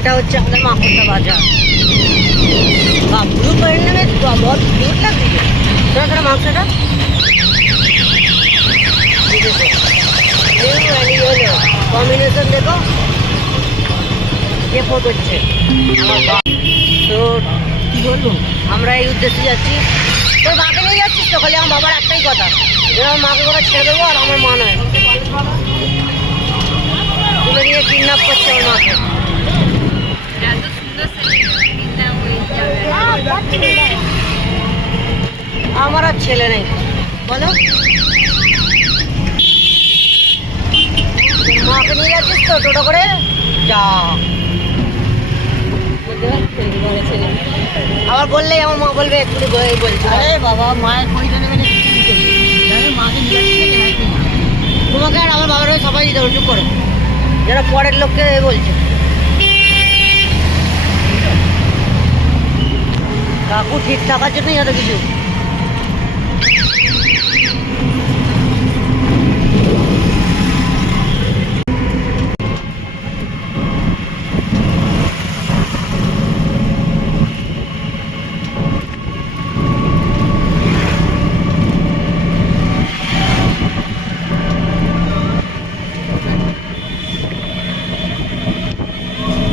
এটা হচ্ছে আমাদের মাকড়সা বাজার। ব্লু প্যান্ডেলে बहुत क्यूट लगती है। थोड़ा थोड़ा मांसটা कॉम्बिनेशन देखो, ये फोटो হচ্ছে তো কি বলবো, আমরা এই উদ্দেশ্যে যাচ্ছি। তোর মাকে নিয়ে যাচ্ছিস তো? খালি আমার বাবার একটাই কথা, যে আমার মাকে কোথাও ছেড়ে দেবো আর আমার মা নয় তুলে নিয়ে কিডন্যাপ করছে আমার মাকে। আমার আর ছেলে নেই বলো, মাকে নিয়ে যাচ্ছিস তো টোটো করে? যা, আবার বললেই আমার মা বলবে একটু বলছে আরে বাবা মায়ের খড়িটা নেবে না, মাকে নিয়ে যাচ্ছি তোমাকে আর আমার বাবার হয়ে সবাই দিতে হবে, চুপ করো, যারা পরের লোককে বলছে। কাকু ঠিক থাকার জন্যই এত কিছু।